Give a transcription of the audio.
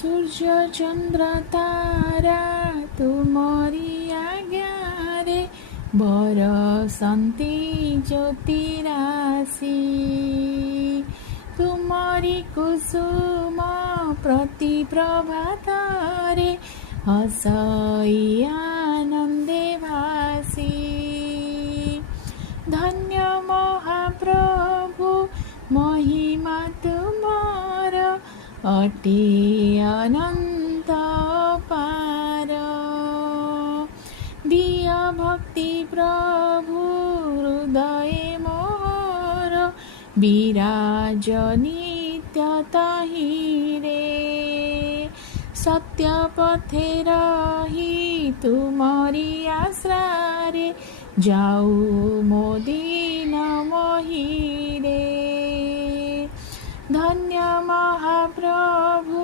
सूर्य चंद्र तारा तुमरी आज्ञारे बरसंती ज्योति राशि तुमरी कुसुम प्रति प्रभातरे हसई आनंदे भासी धन्य महाप्रभु महिमा तुमर अति अनंत पार दिय भक्ति प्रभु हृदय मोर विराज नित्य तहिरे सत्य पथे रही तुमरी आश्रारे जाऊ मो दीन मोहिरे धन्य महाप्रभु।